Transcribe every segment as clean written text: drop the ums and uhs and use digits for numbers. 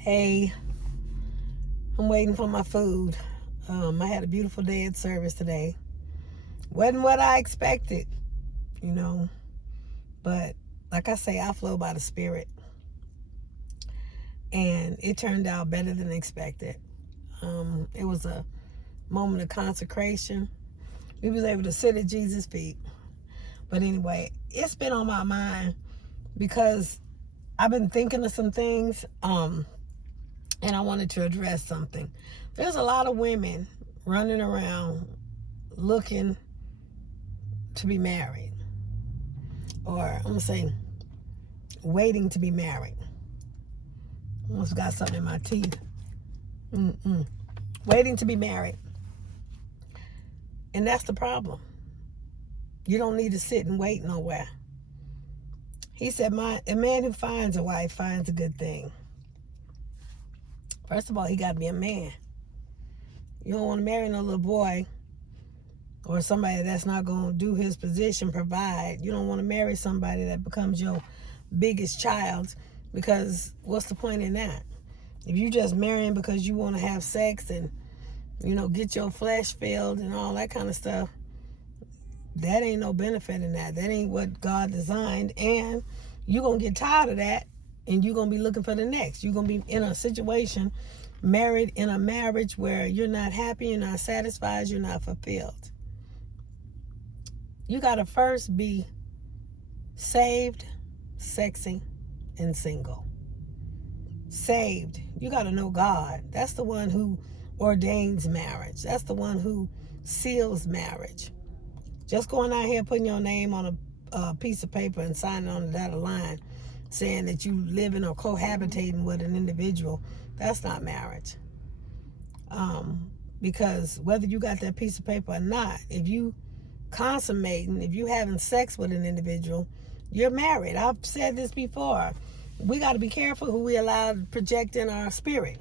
Hey, I'm waiting for my food. I had a beautiful day at service today. Wasn't what I expected, you know, but like I say, I flow by the Spirit, and it turned out better than expected. It was a moment of consecration. We was able to sit at Jesus' feet. But anyway, it's been on my mind because I've been thinking of some things, and I wanted to address something. There's a lot of women running around looking to be married, or I'm gonna say waiting to be married. Almost got something in my teeth. Waiting to be married. And that's the problem. You don't need to sit and wait nowhere. He said, a man who finds a wife finds a good thing. First of all, he got to be a man. You don't want to marry no little boy or somebody that's not going to do his position, provide. You don't want to marry somebody that becomes your biggest child, because what's the point in that? If you just marrying because you want to have sex and, get your flesh filled and all that kind of stuff, that ain't no benefit in that. That ain't what God designed. And you're going to get tired of that, and you're going to be looking for the next. You're going to be in a situation, married in a marriage where you're not happy, you're not satisfied, you're not fulfilled. You got to first be saved, sexy, and single. Saved. You got to know God. That's the one who ordains marriage. That's the one who seals marriage. Just going out here putting your name on a piece of paper and signing on the dotted line saying that you living or cohabitating with an individual, that's not marriage. Because whether you got that piece of paper or not, if you consummating, if you having sex with an individual, you're married. I've said this before. We got to be careful who we allow to project in our spirit.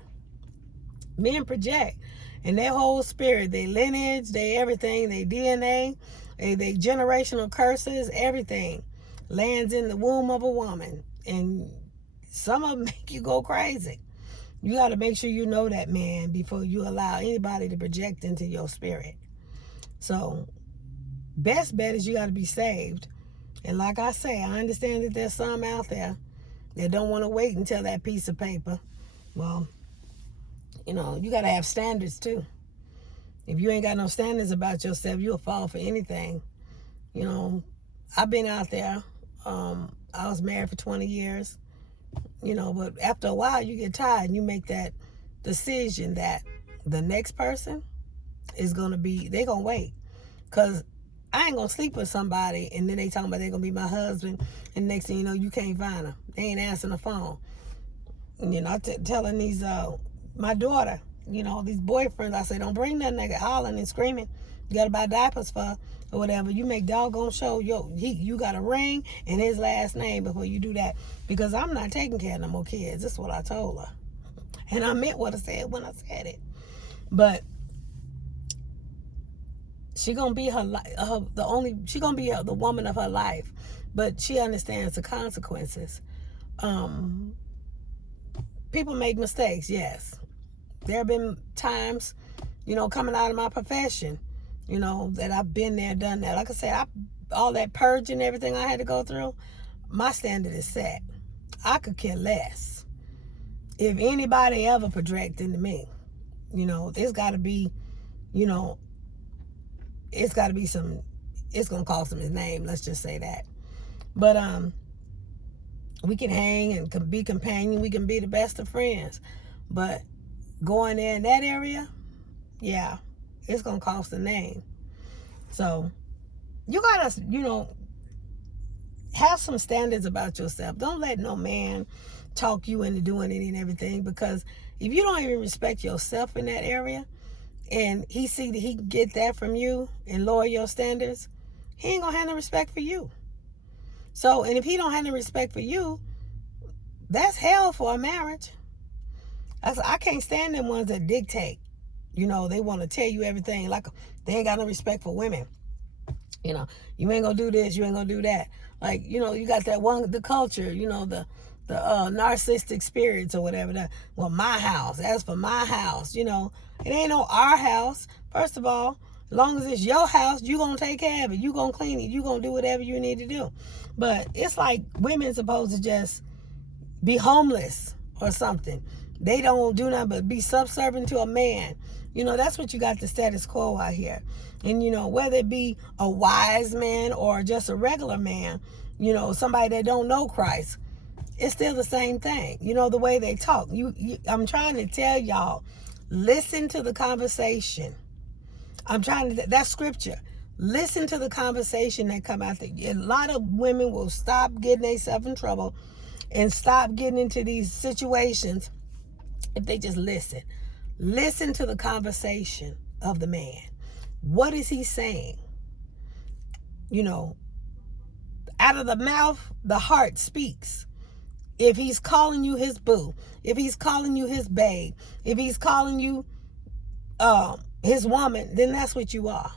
Men project, and their whole spirit, their lineage, their everything, their DNA, their generational curses, everything lands in the womb of a woman. And some of them make you go crazy. You got to make sure you know that man before you allow anybody to project into your spirit. So, best bet is you got to be saved. And like I say, I understand that there's some out there that don't want to wait until that piece of paper. Well, you got to have standards too. If you ain't got no standards about yourself, you'll fall for anything. I've been out there. I was married for 20 years. But after a while, you get tired and you make that decision that the next person is going to be, they're going to wait. Because I ain't going to sleep with somebody and then they talking about they're going to be my husband, and next thing you know, you can't find them. They ain't answering the phone. I'm telling these, my daughter, these boyfriends, I say, don't bring that nigga hollering and screaming. You got to buy diapers for, or whatever. You make doggone sure, you got a ring and his last name before you do that. Because I'm not taking care of no more kids. That's what I told her. And I meant what I said when I said it. But she gonna be she gonna be the woman of her life, but she understands the consequences. People make mistakes, yes. There have been times, coming out of my profession, that I've been there, done that. Like I said, all that purging, everything I had to go through, my standard is set. I could care less if anybody ever project into me. There's got to be, it's got to be it's going to cost him his name. Let's just say that. But we can hang and can be companion. We can be the best of friends. But going there in that area, yeah, it's going to cost a name. So you got to, have some standards about yourself. Don't let no man talk you into doing any and everything, because if you don't even respect yourself in that area, and he see that he can get that from you and lower your standards, he ain't gonna have no respect for you. So, and if he don't have no respect for you, that's hell for a marriage. I can't stand them ones that dictate. They want to tell you everything, like they ain't got no respect for women. You ain't gonna do this, you ain't gonna do that. Like, you got that one, the culture, the narcissistic spirits or whatever. Well, my house. As for my house, it ain't no our house. First of all, as long as it's your house, you gonna take care of it. You gonna clean it. You gonna do whatever you need to do. But it's like women supposed to just be homeless or something. They don't do nothing but be subservient to a man. That's what you got, the status quo out here. And, whether it be a wise man or just a regular man, somebody that don't know Christ, it's still the same thing. The way they talk. I'm trying to tell y'all, listen to the conversation. That's scripture. Listen to the conversation that come out there. A lot of women will stop getting themselves in trouble and stop getting into these situations if they just listen. Listen to the conversation of the man. What is he saying? Out of the mouth, the heart speaks. If he's calling you his boo, if he's calling you his babe, if he's calling you his woman, then that's what you are.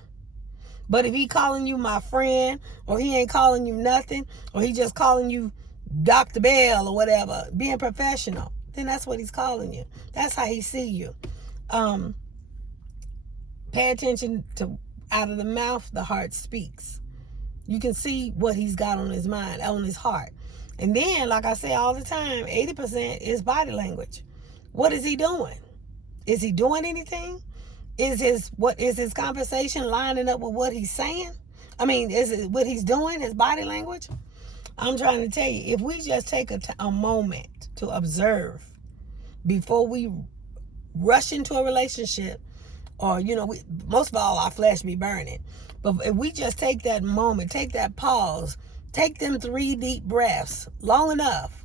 But if he calling you my friend, or he ain't calling you nothing, or he just calling you Dr. Bell or whatever, being professional, then that's what he's calling you. That's how he see you. Pay attention to, out of the mouth, the heart speaks. You can see what he's got on his mind, on his heart. And then, like I say all the time, 80% is body language. What is he doing? Is he doing anything? Is his conversation lining up with what he's saying? Is it what he's doing, his body language? I'm trying to tell you, if we just take a moment to observe before we rush into a relationship, or, most of all, our flesh be burning. But if we just take that moment, take that pause, take them 3 deep breaths long enough,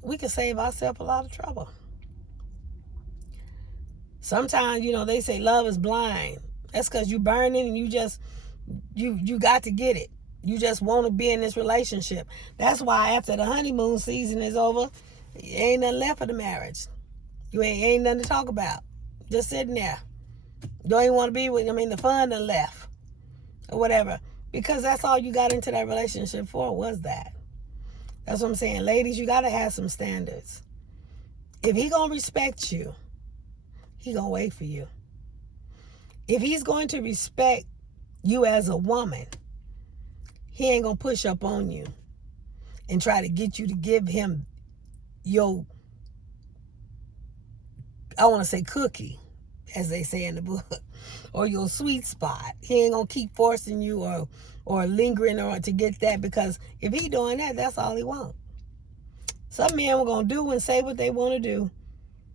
we can save ourselves a lot of trouble. Sometimes, they say love is blind. That's because you burning and you got to get it. You just want to be in this relationship. That's why after the honeymoon season is over, ain't nothing left for the marriage. You ain't nothing to talk about. Just sitting there. Don't even want to be with, the fun done left. Or whatever. Because that's all you got into that relationship for, was that. That's what I'm saying. Ladies, you got to have some standards. If he going to respect you, he going to wait for you. If he's going to respect you as a woman, he ain't going to push up on you and try to get you to give him your, I want to say cookie, as they say in the book, or your sweet spot. He ain't going to keep forcing you or lingering on to get that, because if he doing that, that's all he want. Some men are going to do and say what they want to do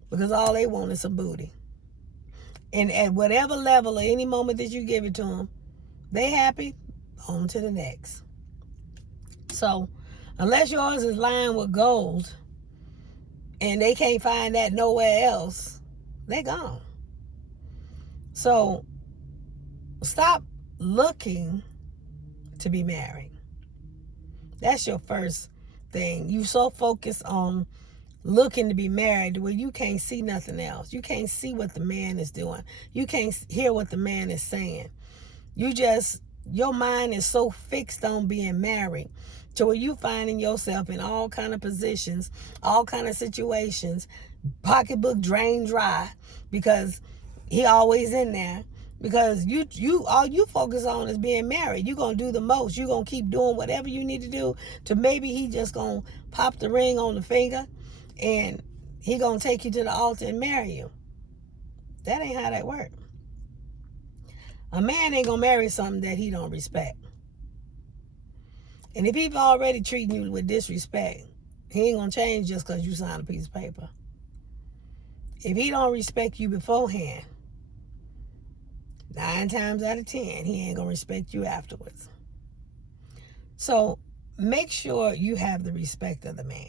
because all they want is some booty. And at whatever level or any moment that you give it to them, they happy, on to the next. So, unless yours is lined with gold and they can't find that nowhere else, they gone. So, stop looking to be married. That's your first thing. You so focused on looking to be married where you can't see nothing else. You can't see what the man is doing. You can't hear what the man is saying. Your mind is so fixed on being married to where you finding yourself in all kind of positions, all kind of situations, pocketbook drained dry because he always in there. Because you all you focus on is being married. You're going to do the most. You're going to keep doing whatever you need to do to maybe he just going to pop the ring on the finger and he going to take you to the altar and marry you. That ain't how that works. A man ain't going to marry something that he don't respect. And if he's already treating you with disrespect, he ain't going to change just because you signed a piece of paper. If he don't respect you beforehand, 9 times out of 10, he ain't going to respect you afterwards. So make sure you have the respect of the man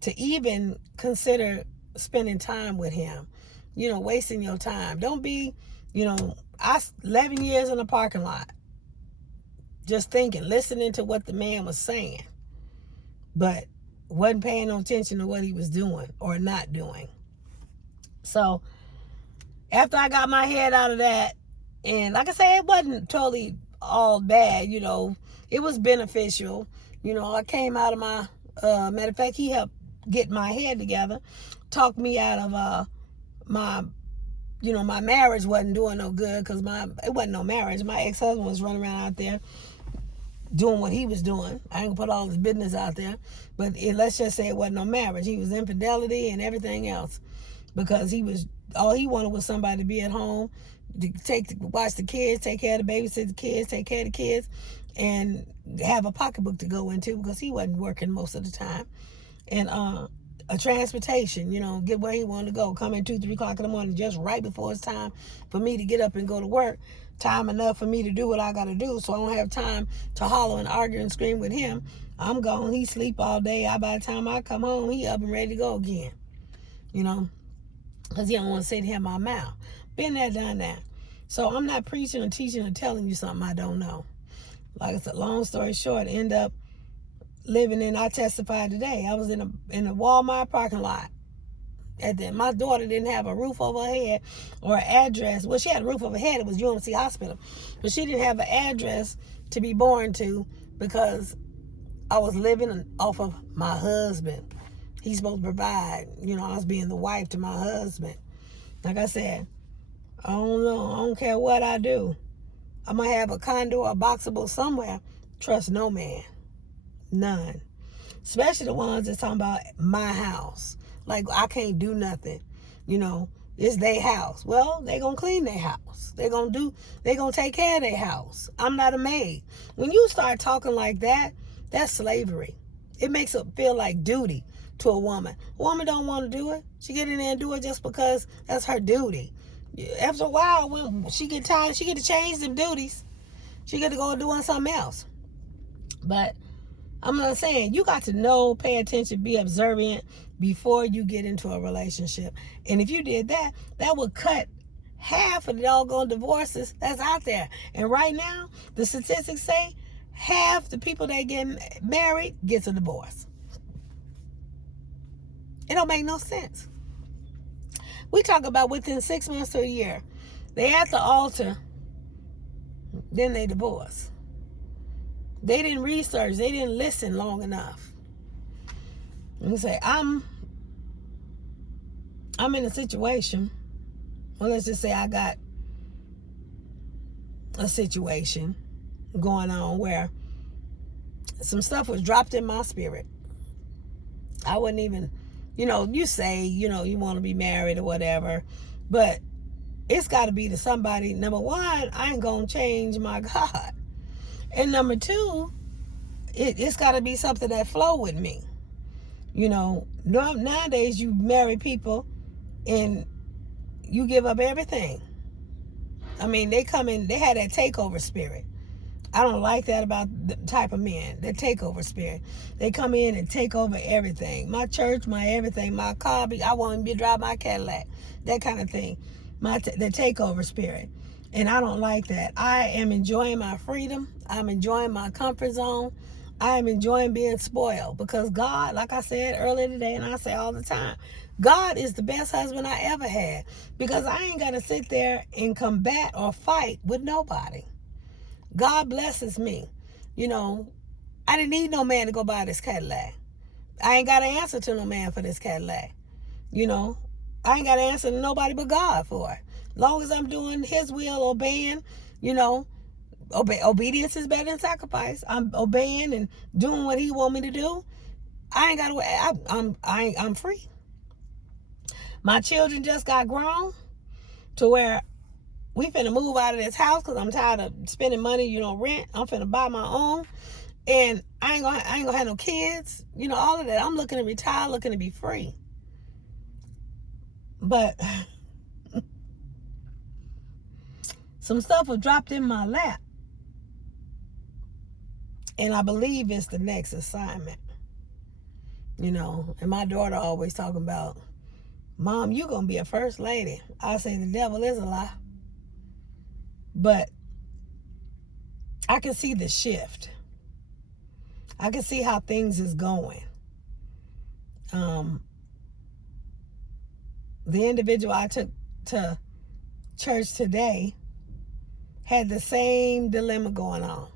to even consider spending time with him, wasting your time. Don't be, 11 years in a parking lot, just thinking, listening to what the man was saying, but wasn't paying no attention to what he was doing or not doing. So after I got my head out of that, and like I said, it wasn't totally all bad, it was beneficial. I came out of Matter of fact, he helped get my head together, talked me out of my my marriage wasn't doing no good, because it wasn't no marriage. My ex-husband was running around out there doing what he was doing. I ain't gonna put all his business out there, but let's just say it wasn't no marriage. He was infidelity and everything else, because all he wanted was somebody to be at home, to watch the kids, take care of the babysit the kids, take care of the kids, and have a pocketbook to go into, because he wasn't working most of the time. And a transportation, get where he wanted to go, come in 2-3 o'clock in the morning, just right before it's time for me to get up and go to work, time enough for me to do what I got to do, so I don't have time to holler and argue and scream with him. I'm gone. He sleep all day. By the time I come home, he up and ready to go again, because he don't want to sit here in my mouth. Been there, done that. So I'm not preaching or teaching or telling you something I don't know. Like I said, long story short, end up living in, I testified today, I was in a Walmart parking lot. My daughter didn't have a roof over her head or an address. Well, she had a roof over her head. It was UMC Hospital. But she didn't have an address to be born to, because I was living off of my husband. He's supposed to provide. I was being the wife to my husband. Like I said, I don't know. I don't care what I do. I might have a condo or a boxable somewhere. Trust no man. None. Especially the ones that's talking about my house. Like, I can't do nothing. It's their house. Well, they gonna clean their house. They gonna take care of their house. I'm not a maid. When you start talking like that, that's slavery. It makes it feel like duty to a woman. A woman don't want to do it. She get in there and do it just because that's her duty. After a while, when she get tired, she get to change them duties. She get to go doing something else. But I'm not saying, you got to know, pay attention, be observant before you get into a relationship. And if you did that, that would cut half of the doggone divorces that's out there. And right now, the statistics say half the people that get married gets a divorce. It don't make no sense. We talk about within 6 months to a year, they at the altar, then they divorce. They didn't research. They didn't listen long enough. And you say, I'm in a situation. Well, let's just say I got a situation going on where some stuff was dropped in my spirit. I wouldn't even, you say, you want to be married or whatever, but it's got to be to somebody. Number one, I ain't going to change my God. And number two, it's got to be something that flow with me. Nowadays you marry people and you give up everything. I mean, they come in, they had that takeover spirit. I don't like that about the type of men, the takeover spirit. They come in and take over everything. My church, my everything, my car, I want to drive my Cadillac, that kind of thing. The takeover spirit. And I don't like that. I am enjoying my freedom. I'm enjoying my comfort zone. I am enjoying being spoiled, because God, like I said earlier today, and I say all the time, God is the best husband I ever had, because I ain't got to sit there and combat or fight with nobody. God blesses me. I didn't need no man to go buy this Cadillac. I ain't got to answer to no man for this Cadillac. I ain't got to answer to nobody but God for it. Long as I'm doing his will, obeying, obedience is better than sacrifice. I'm obeying and doing what he want me to do. I ain't got to, I'm free. My children just got grown to where we finna move out of this house, because I'm tired of spending money, rent. I'm finna buy my own. And I ain't gonna have no kids. All of that. I'm looking to retire, looking to be free. But some stuff was dropped in my lap. And I believe it's the next assignment. And my daughter always talking about, Mom, you gonna be a first lady. I say the devil is a lie. But I can see the shift. I can see how things is going. The individual I took to church today had the same dilemma going on.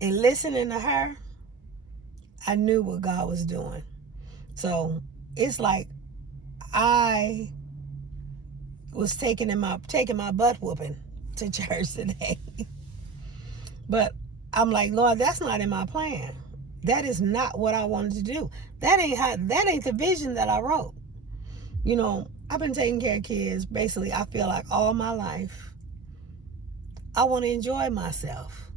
And listening to her, I knew what God was doing. So it's like I was taking my butt whooping to church today. But I'm like, Lord, that's not in my plan. That is not what I wanted to do. That ain't the vision that I wrote. You know, I've been taking care of kids basically, I feel like, all my life. I want to enjoy myself.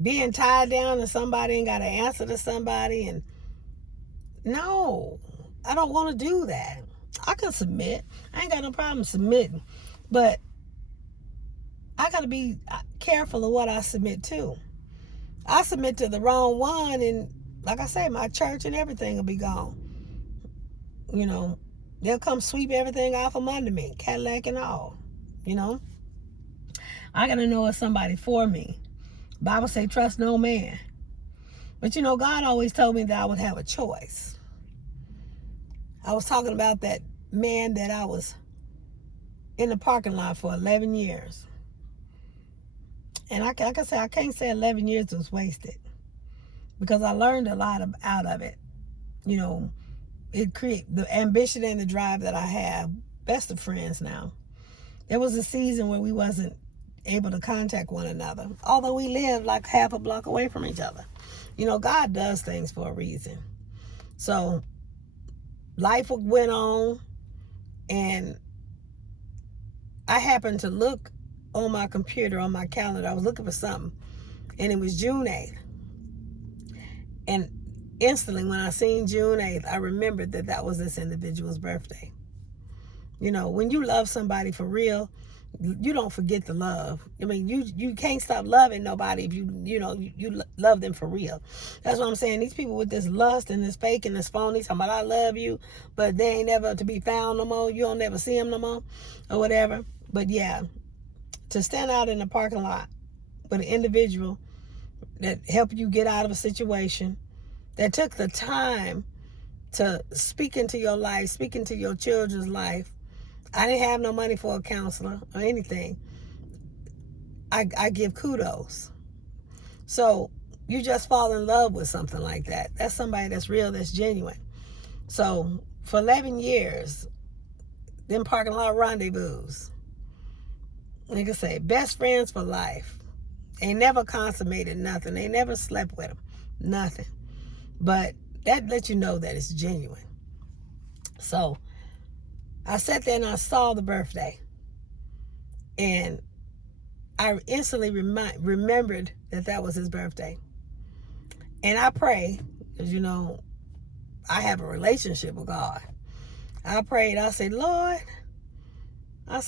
Being tied down to somebody and got to answer to somebody, and no, I don't want to do that. I can submit. I ain't got no problem submitting. But I got to be careful of what I submit to. I submit to the wrong one, and like I say, my church and everything will be gone. You know, they'll come sweep everything off from under me, Cadillac and all. You know, I got to know it's somebody for me. Bible say, trust no man. But you know, God always told me that I would have a choice. I was talking about that man that I was in the parking lot for 11 years. And like I say, I can't say 11 years was wasted, because I learned a lot out of it. You know, it create the ambition and the drive that I have. Best of friends now. There was a season where we wasn't able to contact one another, although we lived like half a block away from each other. You know, God does things for a reason. So life went on, and I happened to look on my computer, on my calendar. I was looking for something, and it was June 8th. And instantly when I seen June 8th, I remembered that that was this individual's birthday. You know, when you love somebody for real, you don't forget the love. I mean, you can't stop loving nobody if you love them for real. That's what I'm saying. These people with this lust and this fake and this phony talking about I love you, but they ain't never to be found no more. You don't never see them no more or whatever. But yeah, to stand out in the parking lot with an individual that helped you get out of a situation, that took the time to speak into your life, speak into your children's life. I didn't have no money for a counselor or anything. I give kudos. So you just fall in love with something like that. That's somebody that's real, that's genuine. So for 11 years, them parking lot rendezvous, like I say, best friends for life. They never consummated nothing. They never slept with them. Nothing. But that lets you know that it's genuine. So I sat there and I saw the birthday. And I instantly remembered that that was his birthday. And I pray, because you know, I have a relationship with God. I prayed. I said, Lord, I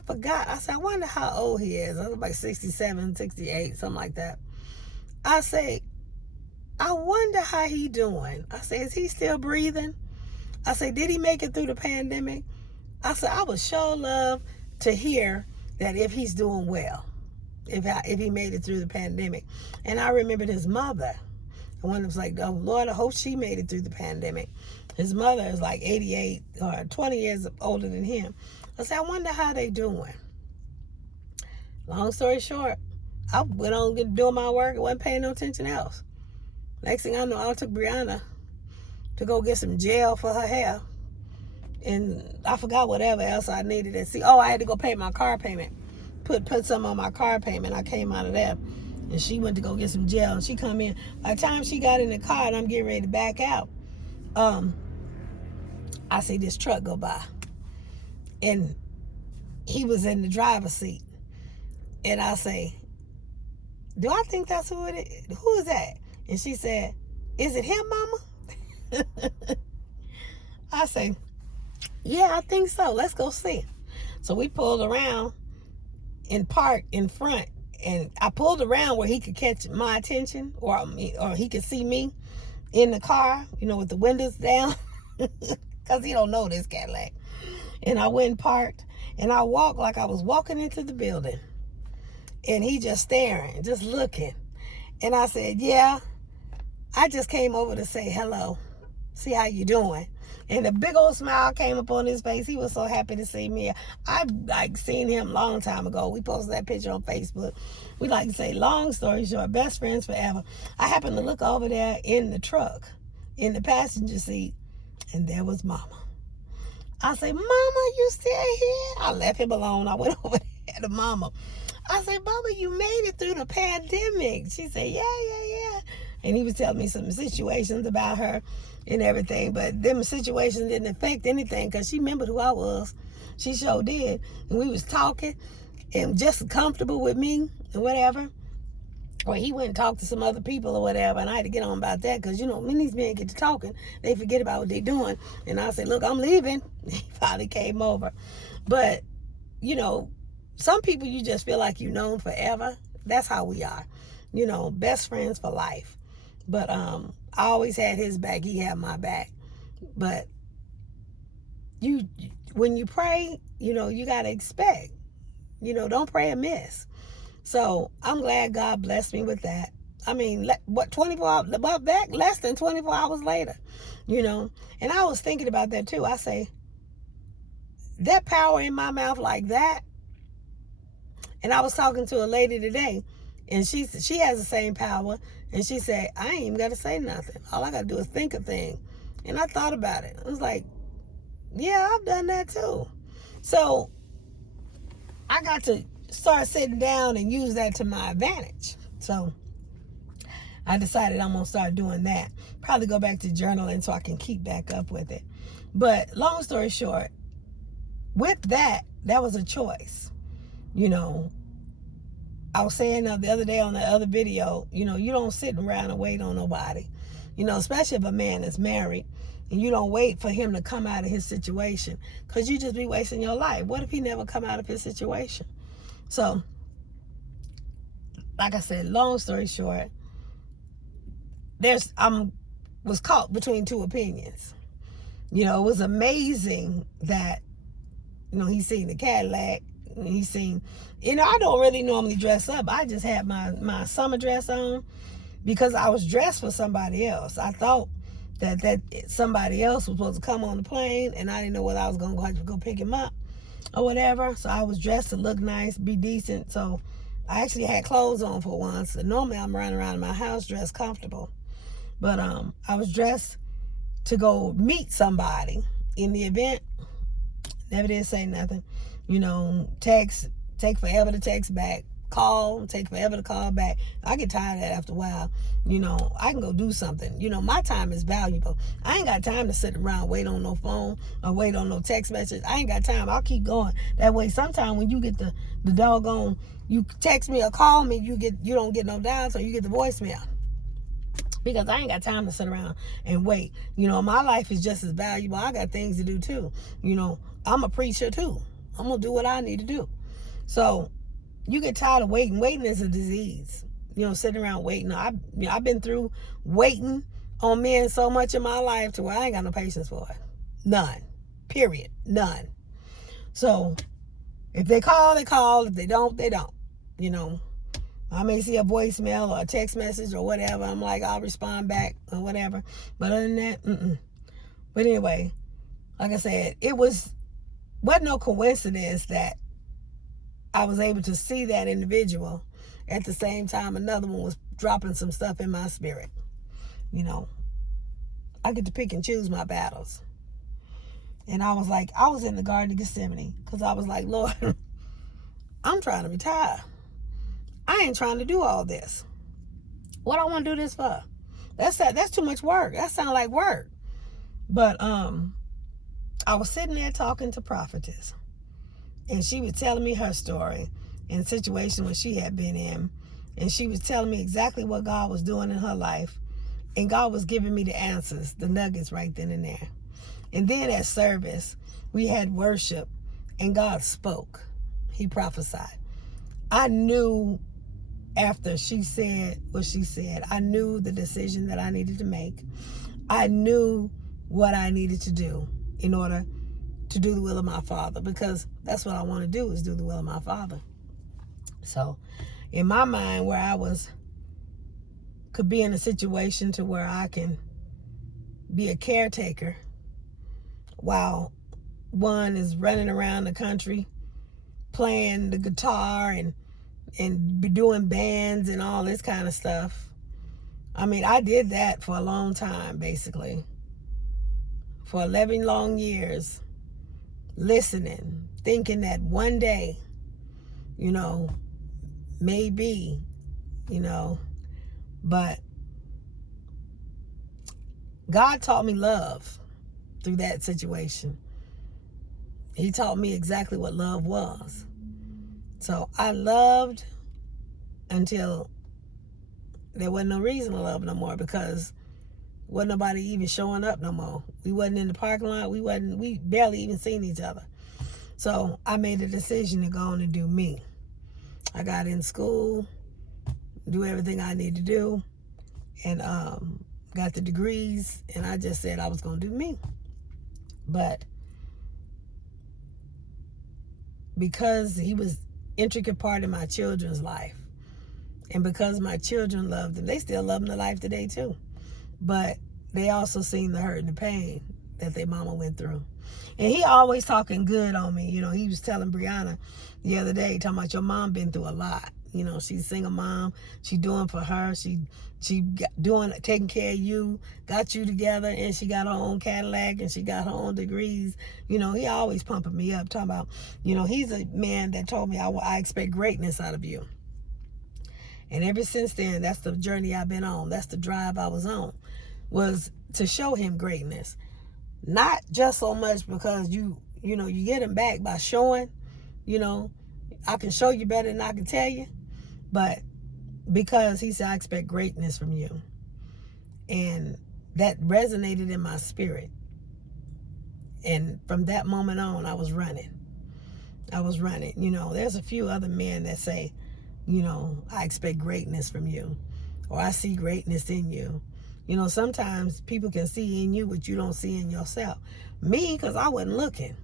forgot. I said, I wonder how old he is. I was like 67, 68, something like that. I say, I wonder how he doing. I say, is he still breathing? I say, did he make it through the pandemic? I said, I would sure love to hear that if he's doing well, if he made it through the pandemic. And I remembered his mother. The one that was like, oh, Lord, I hope she made it through the pandemic. His mother is like 88 or 20 years older than him. I said, I wonder how they doing. Long story short, I went on doing my work and wasn't paying no attention else. Next thing I know, I took Brianna to go get some gel for her hair. And I forgot whatever else I needed to see. Oh, I had to go pay my car payment. Put some on my car payment. I came out of there. And she went to go get some gel. And she come in. By the time she got in the car and I'm getting ready to back out, I see this truck go by. And he was in the driver's seat. And I say, do I think that's who it is? Who is that? And she said, is it him, Mama? I say, yeah, I think so. Let's go see. So we pulled around and parked in front. And I pulled around where he could catch my attention, or he could see me in the car, you know, with the windows down. Because he don't know this Cadillac. And I went and parked. And I walked like I was walking into the building. And he just staring, just looking. And I said, yeah, I just came over to say hello. See how you doing. And a big old smile came up on his face. He was so happy to see me. I like seen him long time ago. We posted that picture on Facebook. We like to say, long story short, best friends forever. I happened to look over there in the truck, in the passenger seat, and there was Mama. I say, Mama, you still here? I left him alone. I went over there to Mama. I said, Mama, you made it through the pandemic. She said, yeah. And he was telling me some situations about her and everything. But them situations didn't affect anything because she remembered who I was. She sure did. And we was talking and just comfortable with me and whatever. Or he went and talked to some other people or whatever, and I had to get on about that because, you know, when these men get to talking, they forget about what they're doing. And I said, look, I'm leaving. He finally came over. But, you know, some people you just feel like you've known forever. That's how we are. You know, best friends for life. But I always had his back. He had my back. But when you pray, you know, you got to expect. You know, don't pray amiss. So I'm glad God blessed me with that. I mean, what, 24 hours, about that, less than 24 hours later, you know. And I was thinking about that too. I say, that power in my mouth like that. And I was talking to a lady today, and she has the same power. And she said, I ain't even got to say nothing. All I got to do is think a thing. And I thought about it. I was like, yeah, I've done that too. So I got to start sitting down and use that to my advantage. So I decided I'm going to start doing that. Probably go back to journaling so I can keep back up with it. But long story short, with that was a choice. You know, I was saying the other day on the other video, you know, you don't sit around and wait on nobody. You know, especially if a man is married, and you don't wait for him to come out of his situation, because you just be wasting your life. What if he never come out of his situation? So, like I said, long story short, was caught between two opinions. You know, it was amazing that, you know, he seen the Cadillac, and he seen, you know, I don't really normally dress up. I just had my summer dress on because I was dressed for somebody else. I thought that somebody else was supposed to come on the plane, and I didn't know whether I was going to have to go pick him up or whatever. So I was dressed to look nice, be decent. So I actually had clothes on for once. And normally I'm running around in my house dressed comfortable. But I was dressed to go meet somebody in the event. Never did say nothing. You know, text, take forever to text back. Call, take forever to call back. I get tired of that after a while. You know, I can go do something. You know, my time is valuable. I ain't got time to sit around, wait on no phone or wait on no text message. I ain't got time. I'll keep going. That way, sometime when you get the doggone, you text me or call me, you don't get no dials, or you get the voicemail. Because I ain't got time to sit around and wait. You know, my life is just as valuable. I got things to do too. You know, I'm a preacher too. I'm going to do what I need to do. So, you get tired of waiting. Waiting is a disease. You know, sitting around waiting. I've been through waiting on men so much in my life to where I ain't got no patience for it. None. Period. None. So, if they call, they call. If they don't, they don't. You know, I may see a voicemail or a text message or whatever. I'm like, I'll respond back or whatever. But other than that, But anyway, like I said, wasn't no coincidence that I was able to see that individual at the same time another one was dropping some stuff in my spirit. You know, I get to pick and choose my battles. And I was in the Garden of Gethsemane because I was like, Lord, I'm trying to retire. I ain't trying to do all this. What I want to do this for? That's too much work. That sounds like work. But I was sitting there talking to Prophetess. And she was telling me her story and the situation where she had been in. And she was telling me exactly what God was doing in her life. And God was giving me the answers, the nuggets right then and there. And then at service, we had worship. And God spoke. He prophesied. I knew after she said what she said, I knew the decision that I needed to make. I knew what I needed to do in order to do the will of my Father, because that's what I want to do, is do the will of my Father. So in my mind, where I could be in a situation to where I can be a caretaker while one is running around the country playing the guitar and doing bands and all this kind of stuff. I mean, I did that for a long time, basically. For 11 long years, listening, thinking that one day, maybe, but God taught me love through that situation. He taught me exactly what love was. So I loved until there wasn't no reason to love no more, because wasn't nobody even showing up no more. We wasn't in the parking lot. We barely even seen each other. So I made a decision to go on and do me. I got in school, do everything I need to do, and got the degrees, and I just said I was going to do me. But because he was intricate part of my children's life, and because my children loved him, they still love him to life today too. But they also seen the hurt and the pain that their mama went through. And he always talking good on me. He was telling Brianna the other day, talking about your mom been through a lot. She's a single mom. She doing for her. She taking care of you, got you together, and she got her own Cadillac, and she got her own degrees. He always pumping me up, talking about, he's a man that told me I expect greatness out of you. And ever since then, that's the journey I've been on. That's the drive I was on, was to show him greatness. Not just so much because you get him back by showing, I can show you better than I can tell you, but because he said, I expect greatness from you. And that resonated in my spirit. And from that moment on, I was running. There's a few other men that say, I expect greatness from you, or I see greatness in you. Sometimes people can see in you what you don't see in yourself. Me, because I wasn't looking.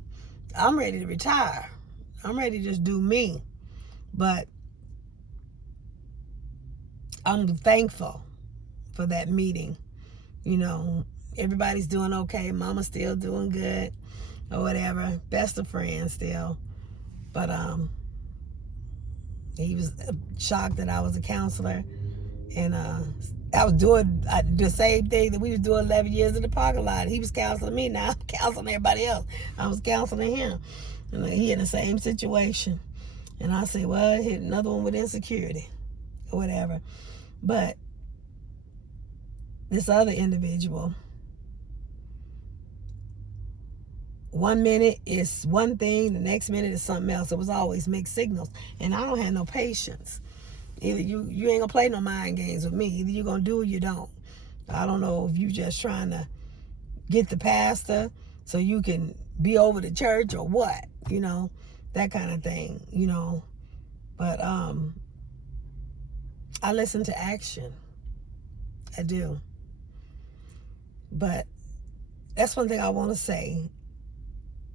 I'm ready to retire. I'm ready to just do me. But I'm thankful for that meeting. Everybody's doing okay. Mama's still doing good or whatever. Best of friends still. But he was shocked that I was a counselor. And I was doing the same thing that we was doing 11 years in the parking lot. He was counseling me. Now I'm counseling everybody else. I was counseling him. And he in the same situation. And I say, well, hit another one with insecurity or whatever. But this other individual, 1 minute is one thing, the next minute is something else. It was always mixed signals. And I don't have no patience. Either you ain't gonna play no mind games with me. Either you're gonna do or you don't. I don't know if you just trying to get the pastor so you can be over the church or what, that kind of thing, But I listen to action. I do. But that's one thing I want to say.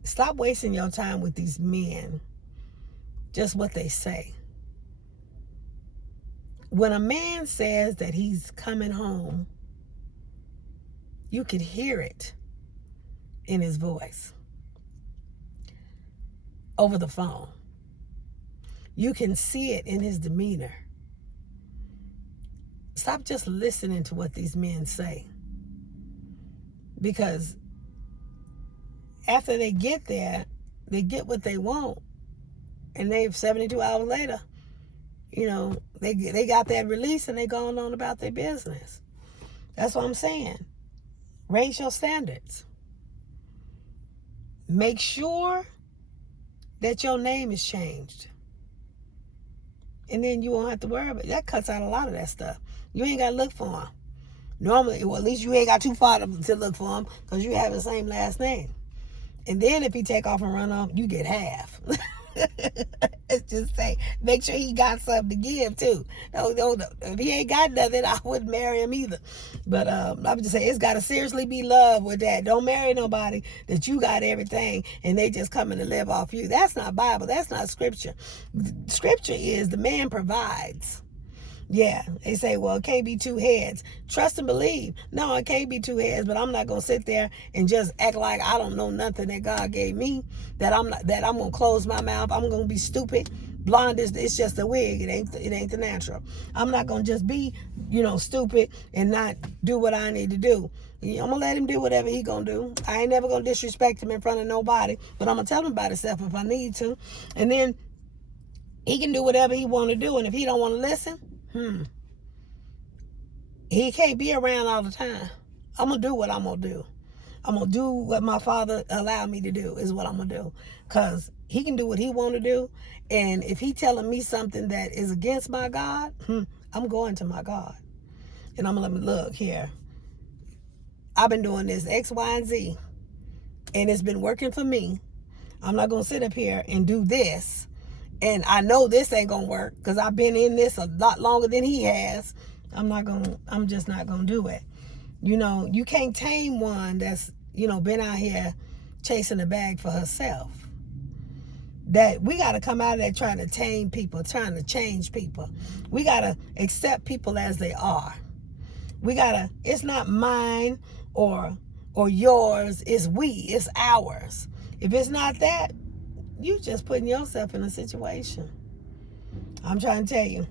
Stop wasting your time with these men. Just what they say. When a man says that he's coming home, you can hear it in his voice over the phone. You can see it in his demeanor. Stop just listening to what these men say. Because after they get there, they get what they want. And 72 hours later, they got that release and they going on about their business. That's what I'm saying. Raise your standards. Make sure that your name is changed. And then you won't have to worry about it. That cuts out a lot of that stuff. You ain't got to look for them. Normally, well, at least you ain't got too far to look for them because you have the same last name. And then if he take off and run off, you get half. Let's just say, make sure he got something to give too. If he ain't got nothing, I wouldn't marry him either. But I would just say, it's got to seriously be love with that. Don't marry nobody that you got everything and they just coming to live off you. That's not Bible. That's not scripture. Scripture is the man provides. Yeah, they say, well, it can't be two heads. Trust and believe. No, it can't be two heads, but I'm not gonna sit there and just act like I don't know nothing that God gave me. That I'm gonna close my mouth. I'm gonna be stupid. Blonde is it's just a wig. It ain't the natural. I'm not gonna just be, stupid and not do what I need to do. I'm gonna let him do whatever he gonna do. I ain't never gonna disrespect him in front of nobody, but I'm gonna tell him about himself if I need to. And then he can do whatever he want to do, and if he don't want to listen, he can't be around all the time. I'm going to do what I'm going to do. I'm going to do what my father allowed me to do is what I'm going to do. Because he can do what he want to do. And if he telling me something that is against my God, I'm going to my God. And I'm going to let me look here. I've been doing this X, Y, and Z. And it's been working for me. I'm not going to sit up here and do this. And I know this ain't going to work because I've been in this a lot longer than he has. I'm just not going to do it. You can't tame one that's, been out here chasing a bag for herself. That we got to come out of there trying to tame people, trying to change people. We got to accept people as they are. It's not mine or yours, it's it's ours. If it's not that, you just putting yourself in a situation. I'm trying to tell you,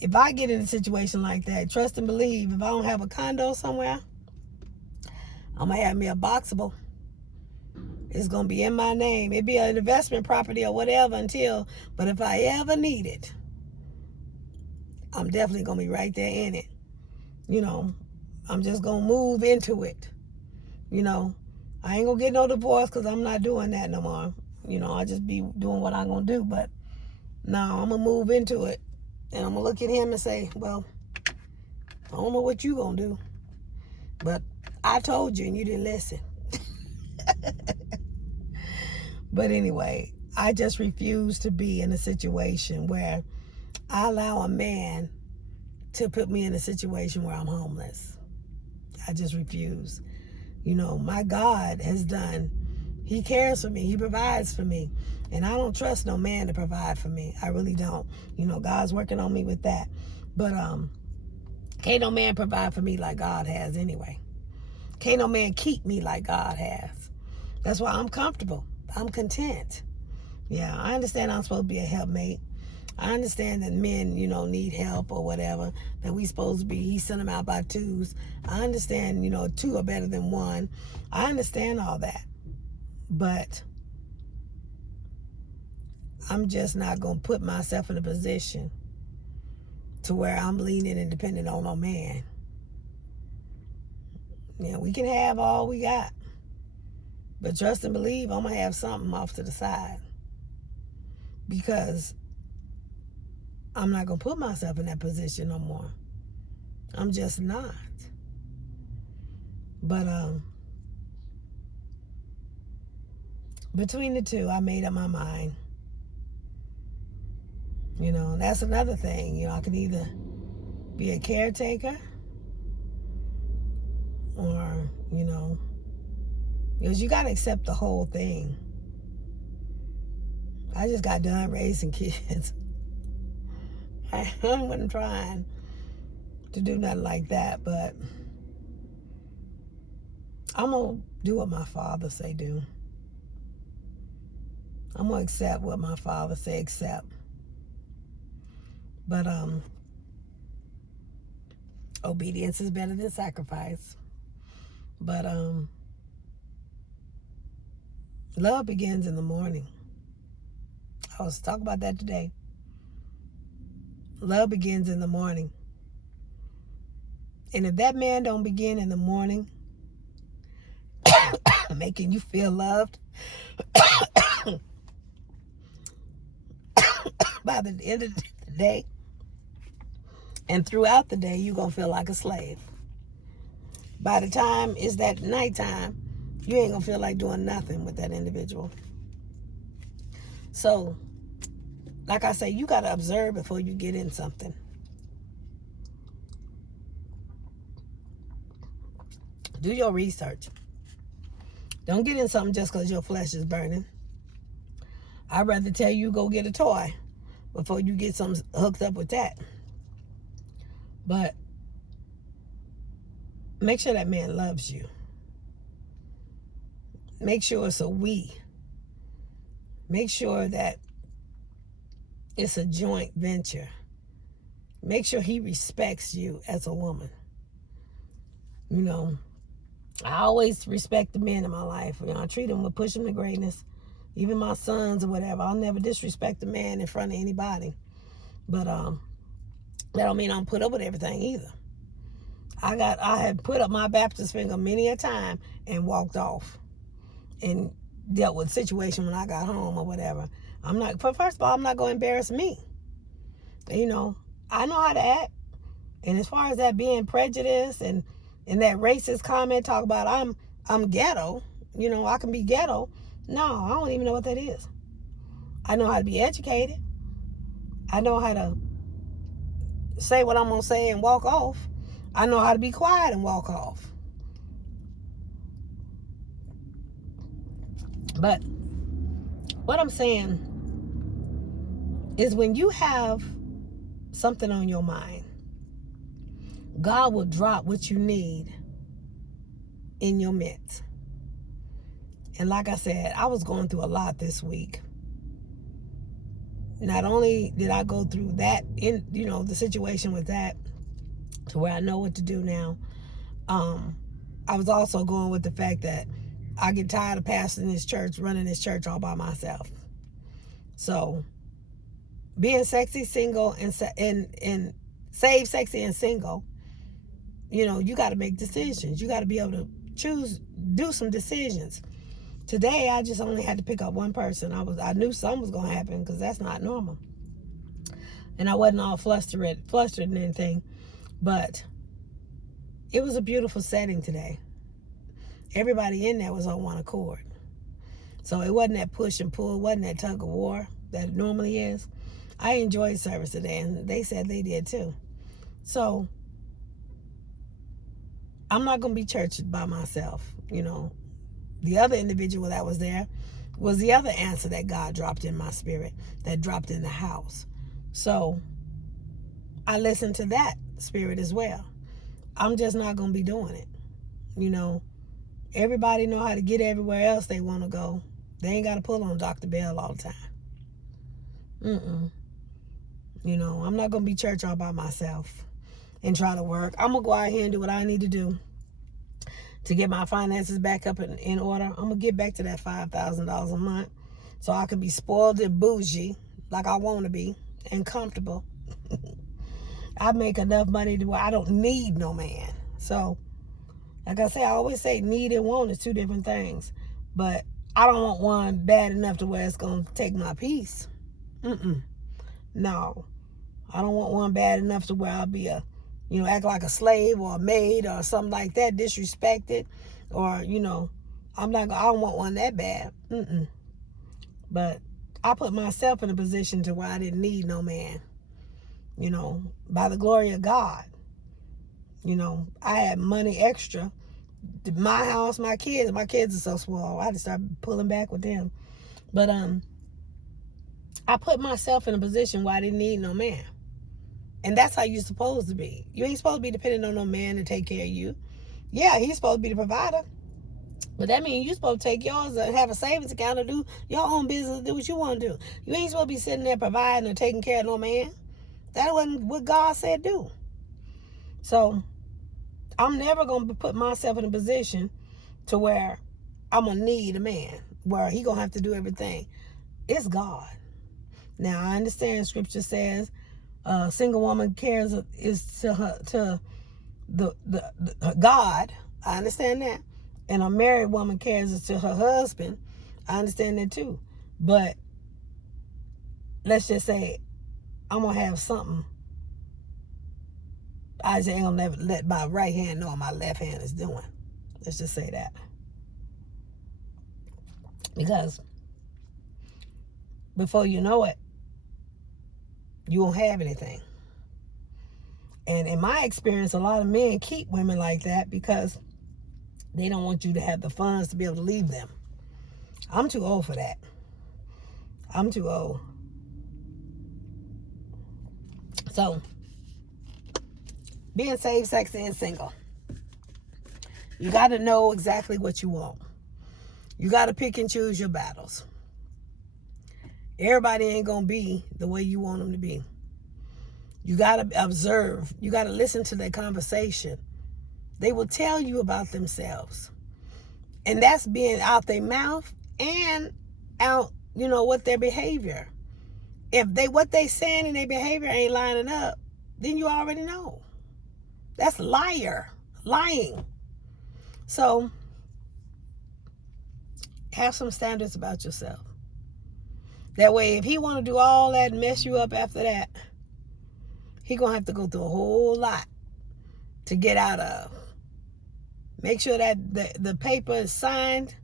if I get in a situation like that, trust and believe, if I don't have a condo somewhere, I'm going to have me a boxable. It's going to be in my name. It'd be an investment property or whatever but if I ever need it, I'm definitely going to be right there in it. I'm just going to move into it. I ain't going to get no divorce because I'm not doing that no more. I just be doing what I'm going to do. But no, I'm going to move into it. And I'm going to look at him and say, well, I don't know what you going to do. But I told you and you didn't listen. But anyway, I just refuse to be in a situation where I allow a man to put me in a situation where I'm homeless. I just refuse. My God has done. He cares for me. He provides for me. And I don't trust no man to provide for me. I really don't. God's working on me with that. But can't no man provide for me like God has anyway. Can't no man keep me like God has. That's why I'm comfortable. I'm content. Yeah, I understand I'm supposed to be a helpmate. I understand that men, need help or whatever, that we supposed to be. He sent them out by twos. I understand, two are better than one. I understand all that. But I'm just not going to put myself in a position to where I'm leaning and depending on no man. We can have all we got. But trust and believe, I'm going to have something off to the side. Because I'm not going to put myself in that position no more. I'm just not. But between the two, I made up my mind. That's another thing. I could either be a caretaker or, because you got to accept the whole thing. I just got done raising kids. I wasn't trying to do nothing like that, but I'm going to do what my father say do. I'm going to accept what my father say accept. But obedience is better than sacrifice. But love begins in the morning. I was talking about that today. Love begins in the morning. And if that man don't begin in the morning making you feel loved, by the end of the day and throughout the day, you're going to feel like a slave. By the time it's that nighttime, you ain't going to feel like doing nothing with that individual. So, like I say, you got to observe before you get in something. Do your research. Don't get in something just because your flesh is burning. I'd rather tell you go get a toy before you get something hooked up with that. But make sure that man loves you. Make sure it's a we. Make sure that it's a joint venture. Make sure he respects you as a woman. You know, I always respect the men in my life. You know, I treat them with push them to greatness. Even my sons or whatever. I'll never disrespect a man in front of anybody. But that don't mean I don't put up with everything either. I had put up my Baptist finger many a time and walked off and dealt with a situation when I got home or whatever. First of all, I'm not going to embarrass me. You know, I know how to act. And as far as that being prejudiced and that racist comment talk about I'm ghetto, you know, I can be ghetto. No, I don't even know what that is. I know how to be educated. I know how to say what I'm going to say and walk off. I know how to be quiet and walk off. But what I'm saying is when you have something on your mind, God will drop what you need in your midst. And like I said, I was going through a lot this week. Not only did I go through that, the situation with that, to where I know what to do now, I was also going with the fact that I get tired of pastoring this church, running this church all by myself. So being sexy, single, and saved, sexy, and single, you got to make decisions. You got to be able to do some decisions. Today, I just only had to pick up one person. I knew something was going to happen because that's not normal. And I wasn't all flustered and anything. But it was a beautiful setting today. Everybody in there was on one accord. So it wasn't that push and pull. It wasn't that tug of war that it normally is. I enjoyed service today, and they said they did too. So I'm not going to be churched by myself. The other individual that was there was the other answer that God dropped in my spirit, that dropped in the house. So I listened to that spirit as well. I'm just not going to be doing it. Everybody know how to get everywhere else they want to go. They ain't got to pull on Dr. Bell all the time. I'm not going to be church all by myself and try to work. I'm going to go out here and do what I need to do to get my finances back up in order. I'm going to get back to that $5,000 a month so I can be spoiled and bougie like I want to be and comfortable. I make enough money to where I don't need no man. So, like I say, I always say need and want is two different things. But I don't want one bad enough to where it's going to take my peace. No. I don't want one bad enough to where I'll be act like a slave or a maid or something like that, disrespected. Or, I don't want one that bad. But I put myself in a position to where I didn't need no man. By the glory of God. I had money extra. My house, my kids are so small. I had to start pulling back with them. But I put myself in a position where I didn't need no man. And that's how you're supposed to be. You ain't supposed to be dependent on no man to take care of you. Yeah, he's supposed to be the provider. But that means you're supposed to take yours and have a savings account and do your own business, do what you want to do. You ain't supposed to be sitting there providing or taking care of no man. That wasn't what God said do. So I'm never going to put myself in a position to where I'm going to need a man, where he going to have to do everything. It's God. Now, I understand scripture says a single woman cares is to the God. I understand that. And a married woman cares to her husband. I understand that too. But let's just say I'm going to have something. I just ain't going to never let my right hand know what my left hand is doing. Let's just say that. Because before you know it, you won't have anything. And in my experience, a lot of men keep women like that because they don't want you to have the funds to be able to leave them. I'm too old for that. I'm too old. So, being saved, sexy, and single. You got to know exactly what you want. You got to pick and choose your battles. Everybody ain't going to be the way you want them to be. You got to observe. You got to listen to their conversation. They will tell you about themselves. And that's being out their mouth and out, what their behavior. If what they saying and their behavior ain't lining up, then you already know. That's lying. So have some standards about yourself. That way, if he want to do all that and mess you up after that, he going to have to go through a whole lot to get out of. Make sure that the paper is signed,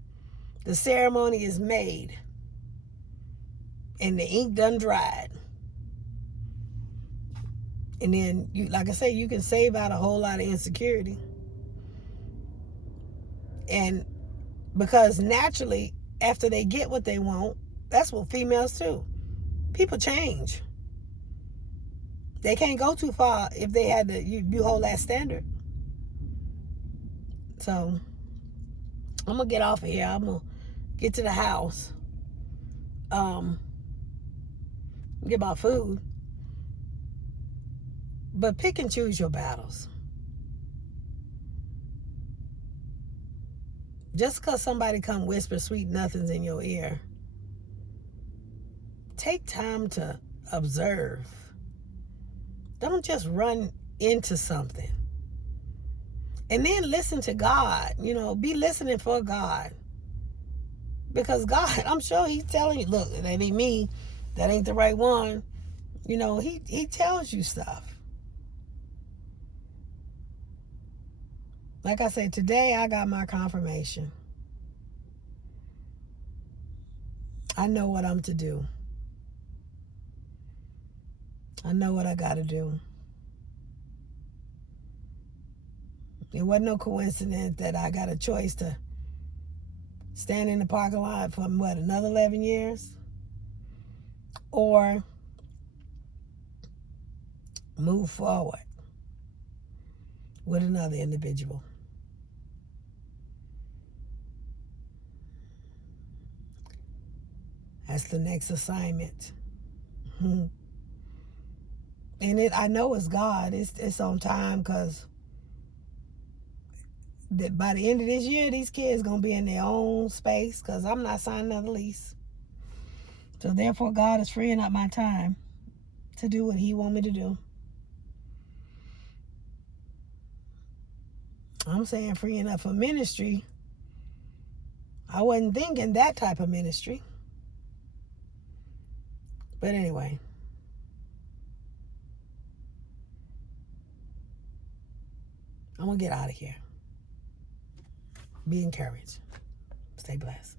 the ceremony is made, and the ink done dried. And then, like I say, you can save out a whole lot of insecurity. And because naturally, after they get what they want, that's what females do. People change. They can't go too far if they had to, you hold that standard. So, I'm going to get off of here. I'm going to get to the house. Get my food. But pick and choose your battles. Just because somebody come whisper sweet nothings in your ear, take time to observe. Don't just run into something. And then listen to God. Be listening for God. Because God, I'm sure he's telling you, look, that ain't me. That ain't the right one. He tells you stuff. Like I said, today I got my confirmation. I know what I'm to do. I know what I got to do. It wasn't no coincidence that I got a choice to stand in the parking lot for, another 11 years? Or move forward with another individual. That's the next assignment. And I know it's God. It's on time, because by the end of this year, these kids going to be in their own space, because I'm not signing another lease. So therefore, God is freeing up my time to do what he want me to do. I'm saying freeing up for ministry. I wasn't thinking that type of ministry. But anyway. I'm going to get out of here. Be encouraged. Stay blessed.